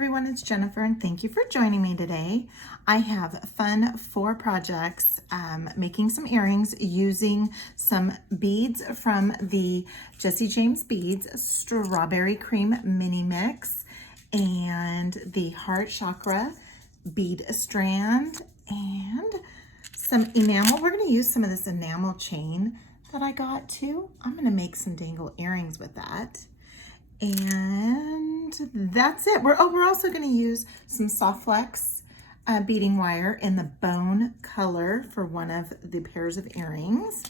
everyone, it's Jennifer and thank you for joining me today. I have fun 4 projects making some earrings using some beads from the Jessie James Beads Strawberry Cream Mini Mix and the Heart Chakra Bead Strand and some enamel. We're going to use some of this enamel chain that I got too. I'm going to make some dangle earrings with that. And that's it. We're also going to use some soft flex beading wire in the bone color for one of the pairs of earrings.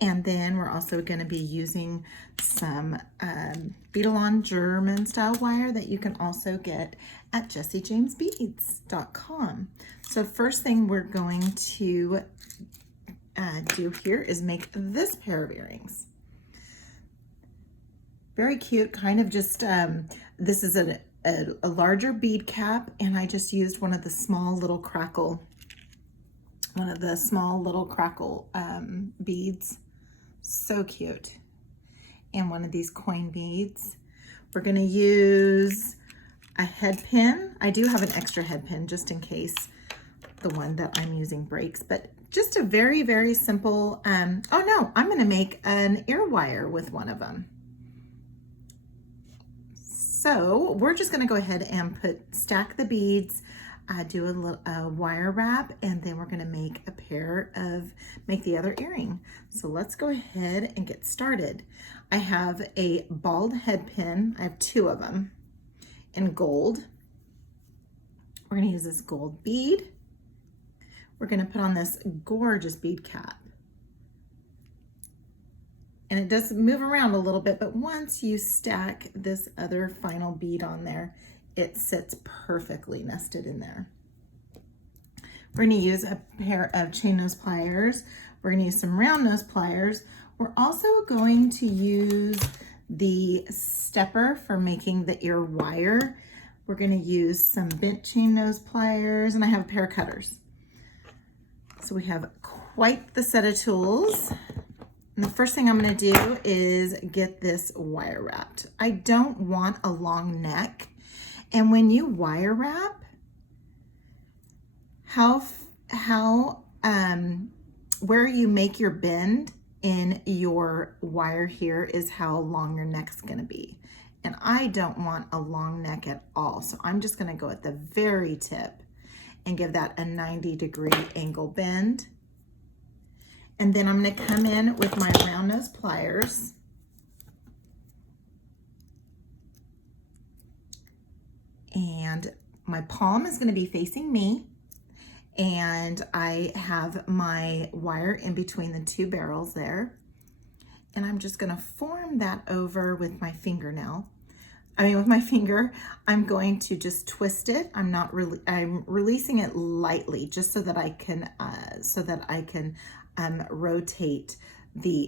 And then we're also going to be using some bead-along German style wire that you can also get at jessiejamesbeads.com. So first thing we're going to do here is make this pair of earrings. Very cute, kind of just, this is a larger bead cap, and I just used one of the small little crackle beads. So cute. And one of these coin beads. We're gonna use a head pin. I do have an extra head pin just in case the one that I'm using breaks, but just a very, very simple, oh no, I'm gonna make an ear wire with one of them. So we're just going to go ahead and stack the beads, do a little wire wrap, and then we're going to make make the other earring. So let's go ahead and get started. I have a bald head pin. I have 2 of them in gold. We're going to use this gold bead. We're going to put on this gorgeous bead cap. And it does move around a little bit, but once you stack this other final bead on there, it sits perfectly nested in there. We're going to use a pair of chain nose pliers. We're going to use some round nose pliers. We're also going to use the stepper for making the ear wire. We're going to use some bent chain nose pliers, and I have a pair of cutters. So we have quite the set of tools. And the first thing I'm going to do is get this wire wrapped. I don't want a long neck. And when you wire wrap, where you make your bend in your wire here is how long your neck's going to be. And I don't want a long neck at all. So I'm just going to go at the very tip and give that a 90-degree angle bend. And then I'm going to come in with my round nose pliers and my palm is going to be facing me, and I have my wire in between the 2 barrels there, and I'm just going to form that over with my fingernail. With my finger. I'm going to just twist it. I'm releasing it lightly just so that I can rotate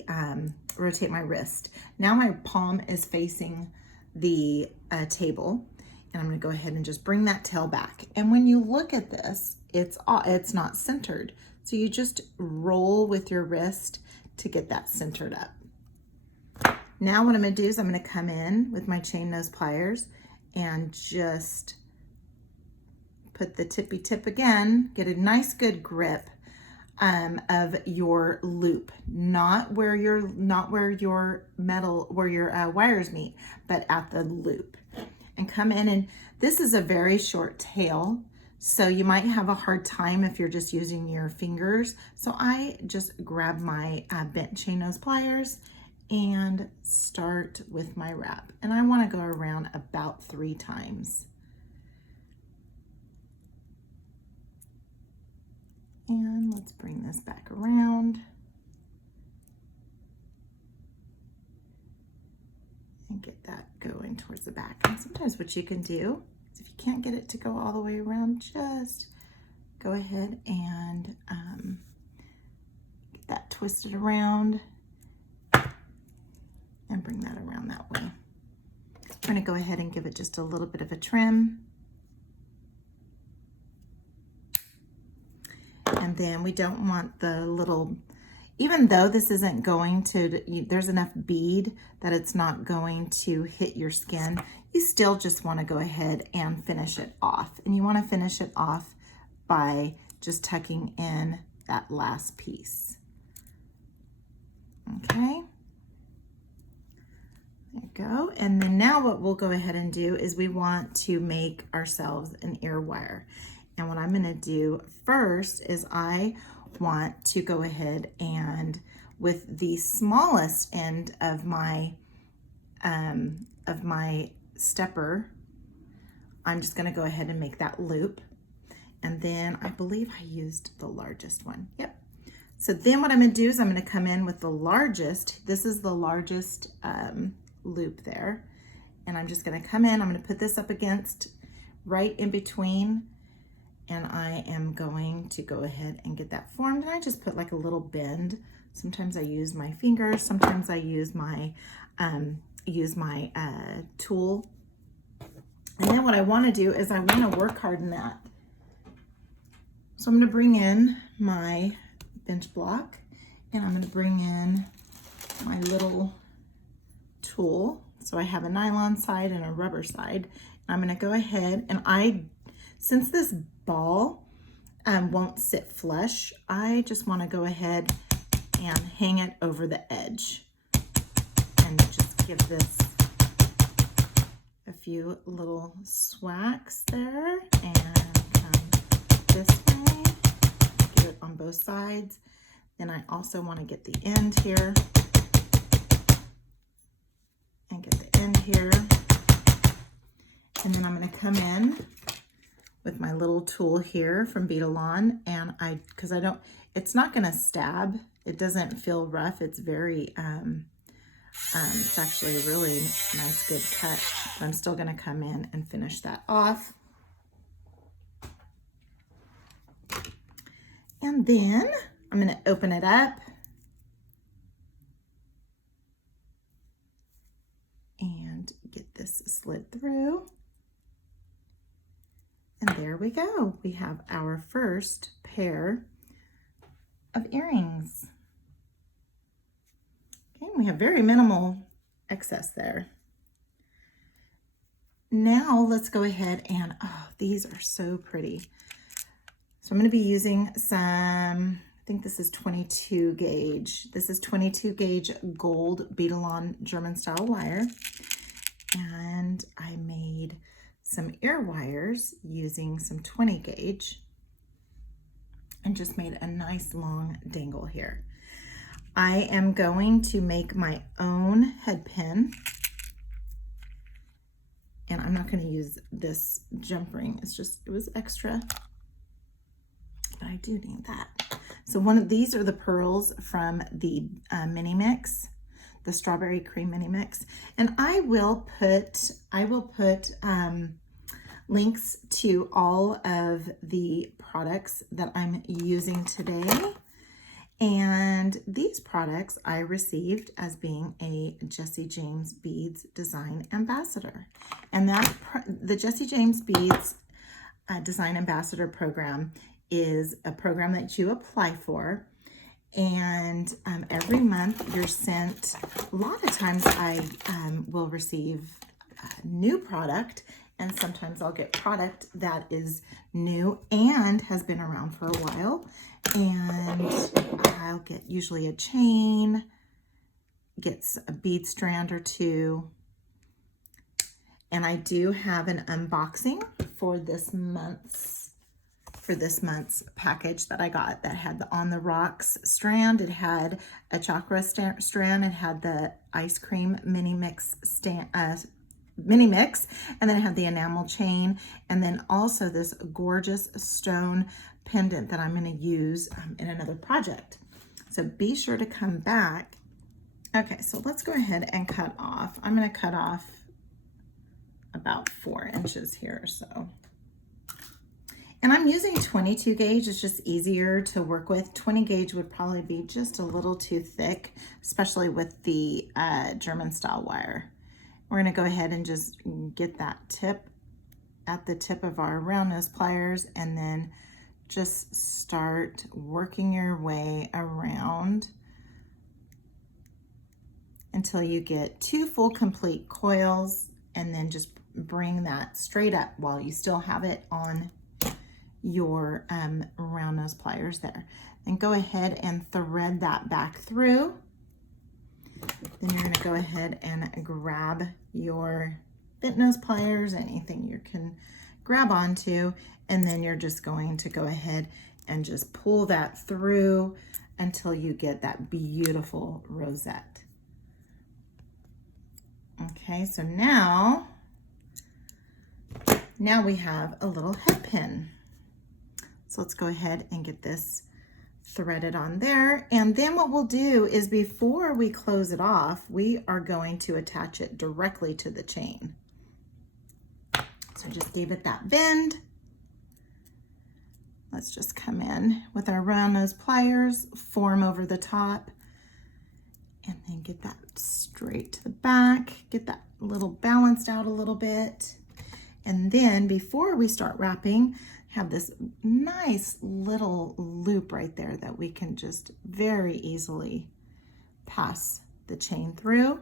my wrist. Now my palm is facing the table, and I'm going to go ahead and just bring that tail back. And when you look at this, it's not centered. So you just roll with your wrist to get that centered up. Now what I'm going to do is I'm going to come in with my chain nose pliers and just put the tippy tip again, get a nice good grip of your loop, not where your wires meet, but at the loop, and come in. And this is a very short tail, so you might have a hard time if you're just using your fingers. So I just grab my bent chain nose pliers and start with my wrap, and I want to go around about 3 times. And let's bring this back around and get that going towards the back. And sometimes what you can do is, if you can't get it to go all the way around, just go ahead and get that twisted around and bring that around that way. I'm going to go ahead and give it just a little bit of a trim. And then we don't want the little, even though this isn't going to, there's enough bead that it's not going to hit your skin, you still just want to go ahead and finish it off. And you want to finish it off by just tucking in that last piece. Okay. There you go. And then now what we'll go ahead and do is we want to make ourselves an ear wire. And what I'm going to do first is I want to go ahead and with the smallest end of my stepper, I'm just going to go ahead and make that loop. And then I believe I used the largest one. Yep. So then what I'm going to do is I'm going to come in with the largest. This is the largest loop there. And I'm just going to come in. I'm going to put this up against right in between. And I am going to go ahead and get that formed. And I just put like a little bend. Sometimes I use my fingers. Sometimes I use my tool. And then what I want to do is I want to work hard in that. So I'm going to bring in my bench block and I'm going to bring in my little tool. So I have a nylon side and a rubber side. I'm going to go ahead and since this ball won't sit flush, I just want to go ahead and hang it over the edge and just give this a few little swacks there and come this way, get it on both sides. Then I also want to get the end here and get the end here. And then I'm going to come in with my little tool here from Bead and it's not going to stab. It doesn't feel rough. It's very, it's actually a really nice, good cut. But I'm still going to come in and finish that off. And then I'm going to open it up and get this slid through. And there we go. We have our first pair of earrings. Okay, we have very minimal excess there. Now let's go ahead and, oh, these are so pretty. So I'm going to be using some, I think this is 22 gauge. This is 22 gauge gold Bead German style wire. And I made some ear wires using some 20 gauge and just made a nice long dangle here. I am going to make my own head pin, and I'm not going to use this jump ring. It was extra, but I do need that. So one of these are the pearls from the mini mix, the strawberry cream mini mix, and I will put links to all of the products that I'm using today. And these products I received as being a Jesse James Beads Design Ambassador. And the Jesse James Beads Design Ambassador program is a program that you apply for. And every month you're sent, a lot of times I will receive a new product, and sometimes I'll get product that is new and has been around for a while. And I'll get usually a chain, gets a bead strand or two. And I do have an unboxing for this month's package that I got that had the On the Rocks strand. It had a Chakra strand. It had the ice cream mini mix and then it had the enamel chain, and then also this gorgeous stone pendant that I'm going to use in another project. So be sure to come back. Okay, so let's go ahead and cut off. I'm going to cut off about 4 inches here or so. And I'm using 22 gauge. It's just easier to work with. 20 gauge would probably be just a little too thick, especially with the German style wire. We're going to go ahead and just get that tip at the tip of our round nose pliers, and then just start working your way around until you get 2 full complete coils, and then just bring that straight up while you still have it on your round nose pliers there. And go ahead and thread that back through. Then you're going to go ahead and grab your bent nose pliers, anything you can grab onto, and then you're just going to go ahead and just pull that through until you get that beautiful rosette. Okay, so now we have a little head pin. So let's go ahead and get this threaded on there. And then what we'll do is, before we close it off, we are going to attach it directly to the chain. So just give it that bend. Let's just come in with our round nose pliers, form over the top, and then get that straight to the back, get that little balanced out a little bit. And then before we start wrapping, have this nice little loop right there that we can just very easily pass the chain through.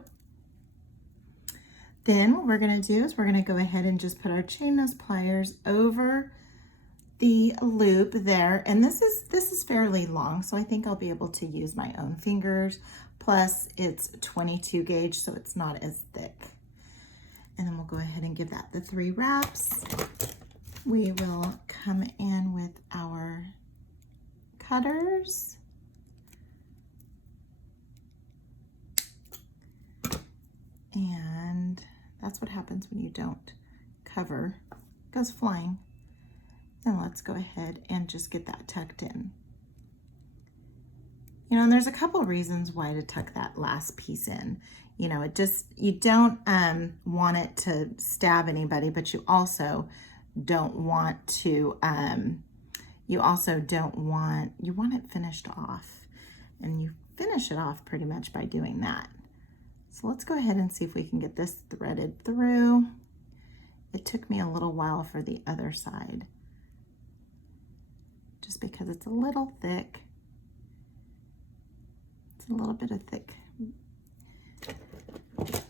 Then what we're going to do is we're going to go ahead and just put our chain nose pliers over the loop there. And this is fairly long, so I think I'll be able to use my own fingers. Plus it's 22 gauge, so it's not as thick. And then we'll go ahead and give that the 3 wraps. We will come in with our cutters. And that's what happens when you don't cover. It goes flying. And let's go ahead and just get that tucked in. You know, and there's a couple reasons why to tuck that last piece in. You know, you don't want it to stab anybody, but you also don't want to, you want it finished off. And you finish it off pretty much by doing that. So let's go ahead and see if we can get this threaded through. It took me a little while for the other side, just because it's a little thick. It's a little bit of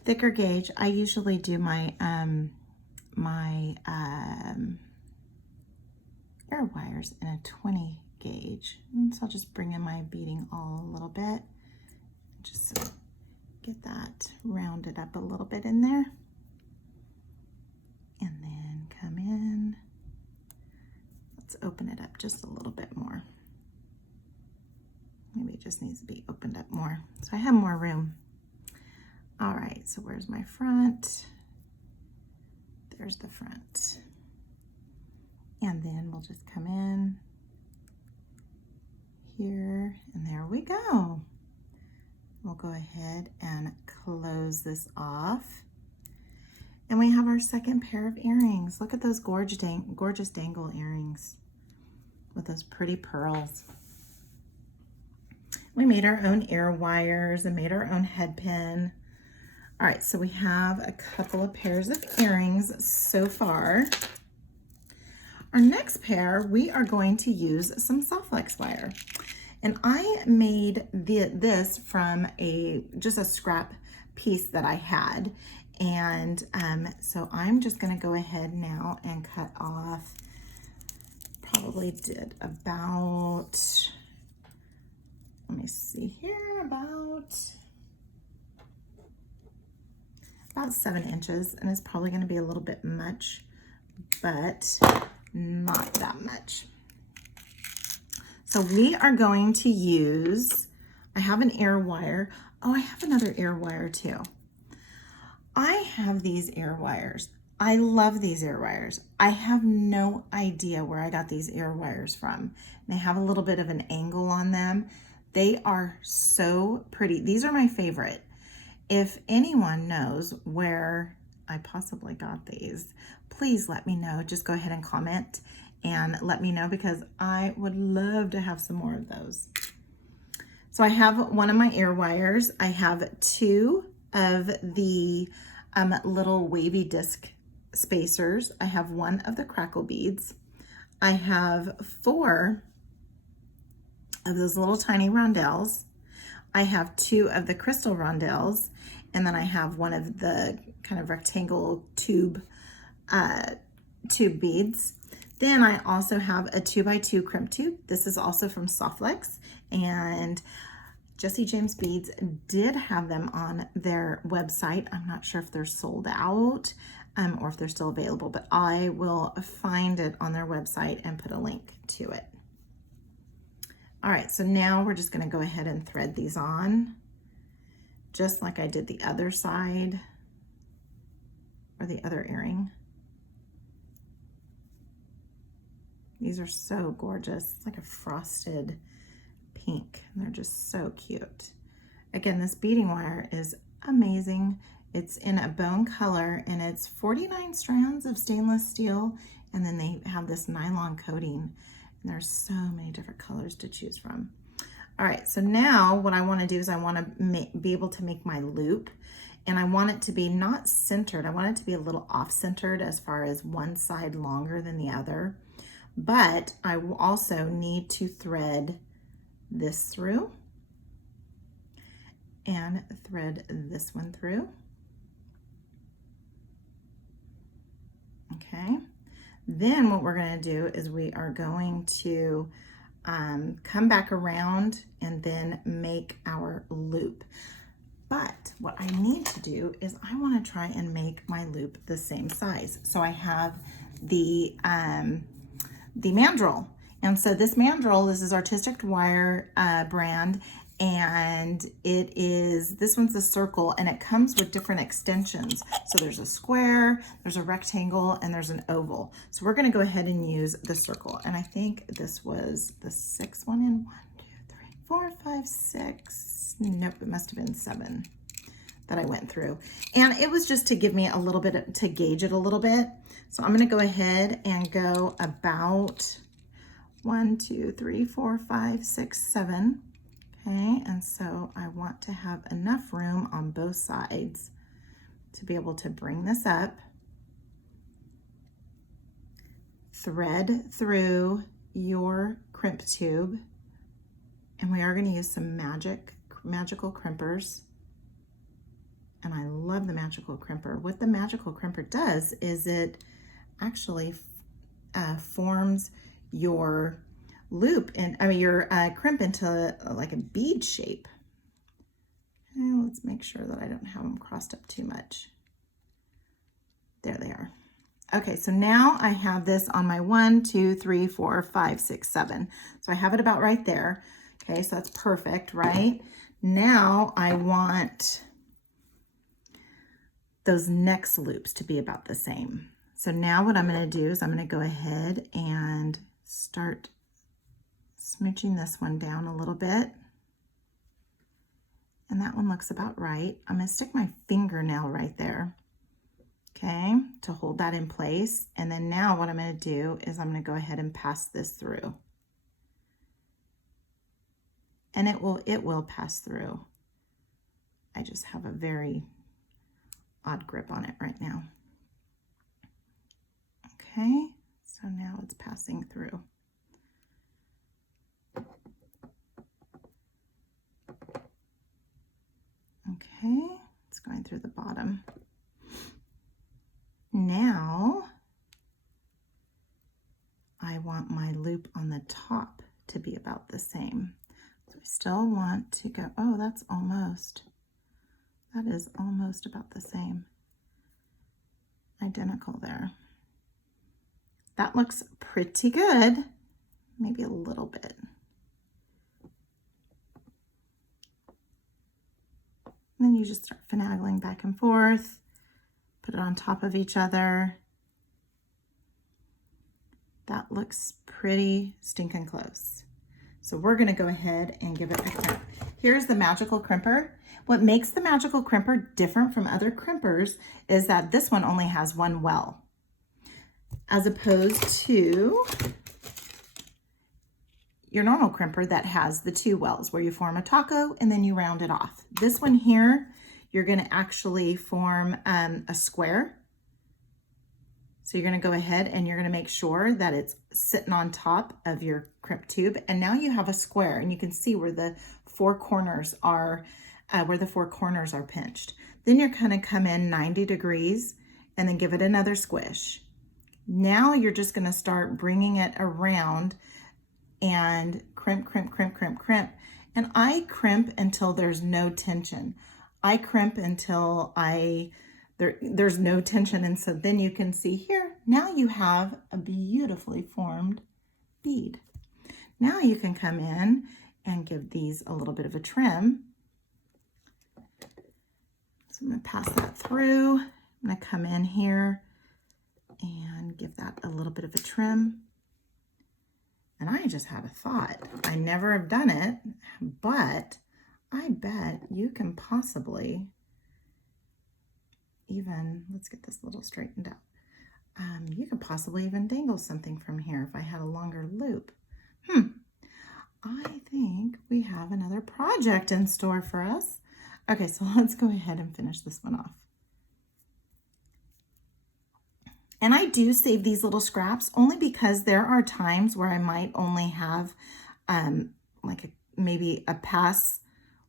thicker gauge. I usually do my air wires in a 20 gauge. And so I'll just bring in my beading awl a little bit. Just get that rounded up a little bit in there. And then come in. Let's open it up just a little bit more. Maybe it just needs to be opened up more, so I have more room. All right, so where's my front? There's the front. And then we'll just come in here, and there we go. We'll go ahead and close this off. And we have our second pair of earrings. Look at those gorgeous dangle earrings with those pretty pearls. We made our own ear wires and made our own head pin. All right, so we have a couple of pairs of earrings so far. Our next pair, we are going to use some soft flex wire. And I made this from just a scrap piece that I had. And so I'm just gonna go ahead now and cut off, probably did about, let me see here, about 7 inches, and it's probably going to be a little bit much, but not that much. So we are going to use, I have an ear wire. Oh, I have another ear wire too. I have these ear wires. I love these ear wires. I have no idea where I got these ear wires from. They have a little bit of an angle on them. They are so pretty. These are my favorite. If anyone knows where I possibly got these, please let me know. Just go ahead and comment and let me know, because I would love to have some more of those. So I have one of my ear wires. I have 2 of the little wavy disc spacers. I have 1 of the crackle beads. I have 4 of those little tiny rondelles. I have 2 of the crystal rondelles, and then I have 1 of the kind of rectangle tube tube beads. Then I also have a 2x2 crimp tube. This is also from Softlex, and Jesse James Beads did have them on their website. I'm not sure if they're sold out or if they're still available, but I will find it on their website and put a link to it. All right, so now we're just gonna go ahead and thread these on, just like I did the other side, or the other earring. These are so gorgeous. It's like a frosted pink, and they're just so cute. Again, this beading wire is amazing. It's in a bone color, and it's 49 strands of stainless steel, and then they have this nylon coating, and there's so many different colors to choose from. All right, so now what I want to do is I want to be able to make my loop, and I want it to be not centered. I want it to be a little off-centered as far as one side longer than the other, but I will also need to thread this through and thread this one through. Okay, then what we're going to do is we are going to come back around and then make our loop. But what I need to do is I want to try and make my loop the same size. So I have the mandrel. And so this mandrel, this is Artistic Wire brand, and this one's a circle, and it comes with different extensions. So there's a square, there's a rectangle, and there's an oval. So we're gonna go ahead and use the circle. And I think this was the 6th one in 1, 2, 3, 4, 5, 6. Nope, it must have been 7 that I went through. And it was just to give me a little bit, to gauge it a little bit. So I'm gonna go ahead and go about 1, 2, 3, 4, 5, 6, 7. Okay, and so I want to have enough room on both sides to be able to bring this up, thread through your crimp tube, and we are going to use some magical crimpers. And I love the magical crimper. What the magical crimper does is it actually forms your loop and your crimp into like a bead shape. Okay, let's make sure that I don't have them crossed up too much. There they are. Okay, so now I have this on my 1, 2, 3, 4, 5, 6, 7. So I have it about right there. Okay, so that's perfect, right? Now I want those next loops to be about the same. So now what I'm going to do is I'm going to go ahead and start smooching this one down a little bit. And that one looks about right. I'm going to stick my fingernail right there, okay, to hold that in place. And then now what I'm going to do is I'm going to go ahead and pass this through. And it will pass through. I just have a very odd grip on it right now. Okay, so now it's passing through. Okay, it's going through the bottom. Now, I want my loop on the top to be about the same. So I still want to go, oh, that is almost about the same. Identical there. That looks pretty good. Maybe a little bit. And then you just start finagling back and forth, put it on top of each other. That looks pretty stinking close. So we're gonna go ahead and give it a crimp. Here's the magical crimper. What makes the magical crimper different from other crimpers is that this one only has one well, as opposed to your normal crimper that has the 2 wells where you form a taco and then you round it off. This one here, you're going to actually form a square. So you're going to go ahead and you're going to make sure that it's sitting on top of your crimp tube. And now you have a square, and you can see where the 4 corners are, pinched. Then you're going to come in 90 degrees and then give it another squish. Now you're just going to start bringing it around and crimp, crimp, crimp, crimp, crimp. And I crimp until there's no tension. I crimp until there's no tension. And so then you can see here, now you have a beautifully formed bead. Now you can come in and give these a little bit of a trim. So I'm going to pass that through. I'm going to come in here and give that a little bit of a trim. And I just had a thought. I never have done it, but I bet you can possibly even, let's get this a little straightened out. You could possibly even dangle something from here if I had a longer loop. I think we have another project in store for us. Okay, so let's go ahead and finish this one off. And I do save these little scraps only because there are times where I might only have maybe a pass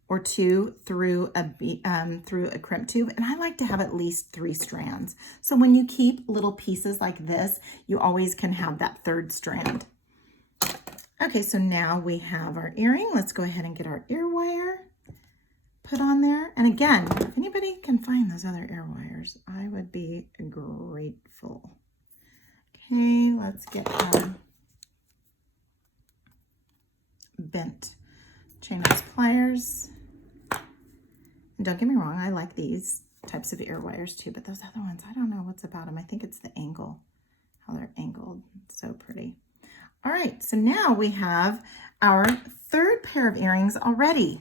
or two through a crimp tube, and I like to have at least 3 strands. So when you keep little pieces like this, you always can have that 3rd strand. Okay, so now we have our earring. Let's go ahead and get our ear wire put on there. And again, if anybody can find those other ear wires, I would be grateful. Okay, let's get our bent chain house pliers. And don't get me wrong, I like these types of ear wires too, but those other ones, I don't know what's about them. I think it's the angle, how they're angled. It's so pretty. All right, so now we have our 3rd pair of earrings already.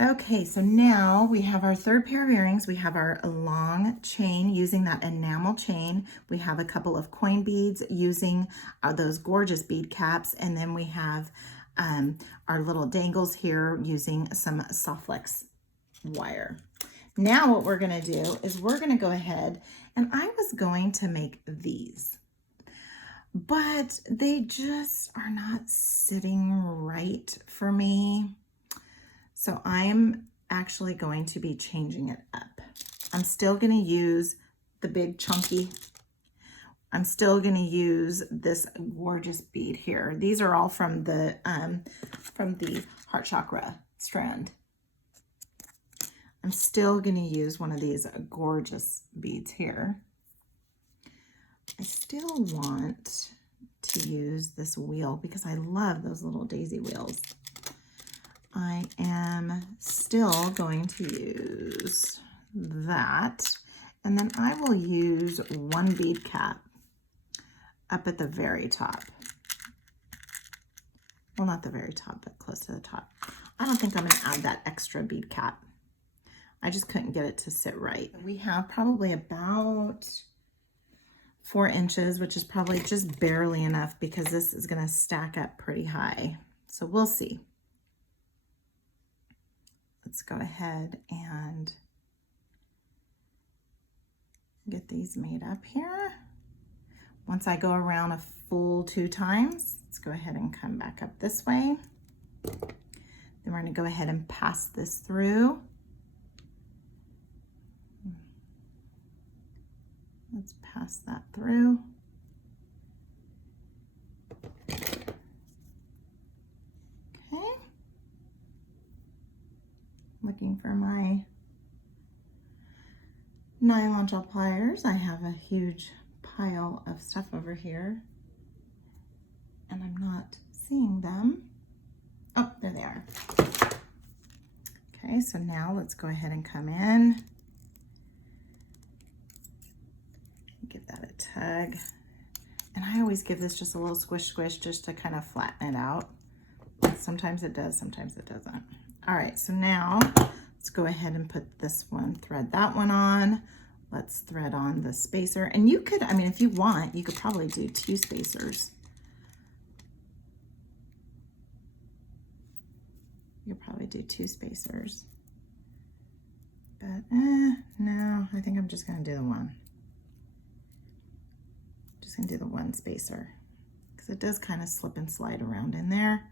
Okay, so now we have our 3rd pair of earrings. We have our long chain using that enamel chain. We have a couple of coin beads using those gorgeous bead caps. And then we have our little dangles here using some soft flex wire. Now what we're gonna do is we're gonna go ahead, and I was going to make these, but they just are not sitting right for me. So I'm actually going to be changing it up. I'm still going to use the big chunky. I'm still going to use this gorgeous bead here. These are all from the Heart Chakra strand. I'm still going to use one of these gorgeous beads here. I still want to use this wheel because I love those little daisy wheels. I am still going to use that, and then I will use 1 bead cap up at the very top. Well, not the very top, but close to the top. I don't think I'm going to add that extra bead cap. I just couldn't get it to sit right. We have probably about 4 inches, which is probably just barely enough because this is going to stack up pretty high. So we'll see. Let's go ahead and get these made up here. Once I go around a full 2 times, let's go ahead and come back up this way. Then we're going to go ahead and pass this through. Let's pass that through. Okay. Looking for my nylon gel pliers. I have a huge pile of stuff over here and I'm not seeing them. Oh, there they are. Okay, so now let's go ahead and come in. Give that a tug. And I always give this just a little squish squish just to kind of flatten it out. Sometimes it does, sometimes it doesn't. All right, so now let's go ahead and put this one, thread that one on. Let's thread on the spacer. And you could, I mean, if you want, you could probably do 2 spacers. You could probably do 2 spacers. But no, I think I'm just gonna do the one. Just gonna do the 1 spacer because it does kind of slip and slide around in there.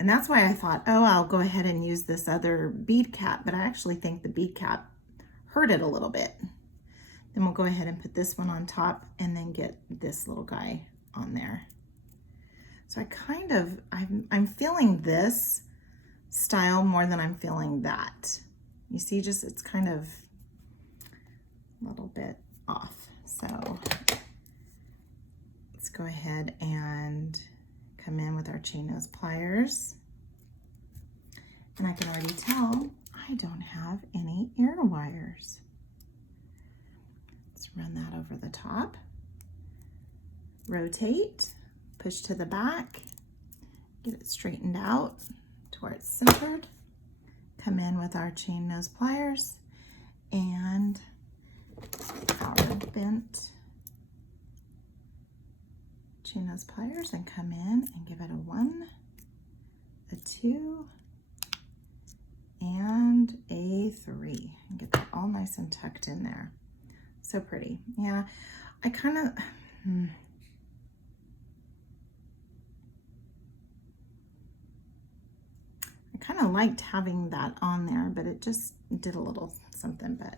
And that's why I thought, oh, I'll go ahead and use this other bead cap, but I actually think the bead cap hurt it a little bit. Then we'll go ahead and put this one on top and then get this little guy on there. So I'm feeling this style more than I'm feeling that. You see, just it's kind of a little bit off. So let's go ahead and come in with our chain nose pliers. And I can already tell I don't have any ear wires. Let's run that over the top. Rotate, push to the back, get it straightened out to where it's centered. Come in with our chain nose pliers and our bent chain nose pliers and come in and give it a 1, a 2, and a 3. And get that all nice and tucked in there. So pretty. Yeah, I kind of liked having that on there, but it just did a little something, but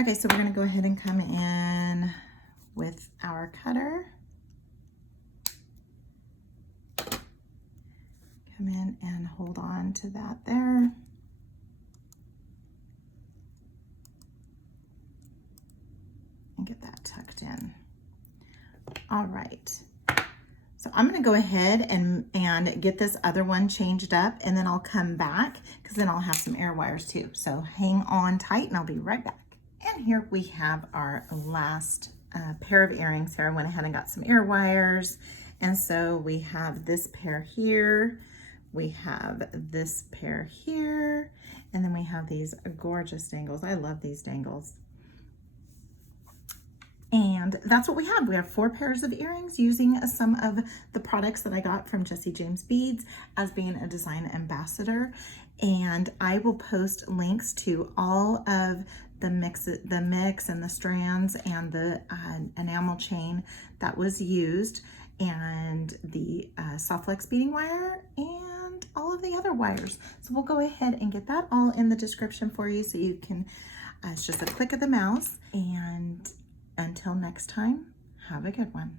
okay, so we're going to go ahead and come in with our cutter. Come in and hold on to that there. And get that tucked in. All right. So I'm going to go ahead and get this other one changed up, and then I'll come back because then I'll have some air wires too. So hang on tight and I'll be right back. And here we have our last pair of earrings here. I went ahead and got some air wires. And so we have this pair here. We have this pair here. And then we have these gorgeous dangles. I love these dangles. And that's what we have. We have 4 pairs of earrings using some of the products that I got from Jesse James Beads as being a design ambassador. And I will post links to all of the mix and the strands and the enamel chain that was used, and the soft flex beading wire and all of the other wires. So we'll go ahead and get that all in the description for you so you can, it's just a click of the mouse. And until next time, have a good one.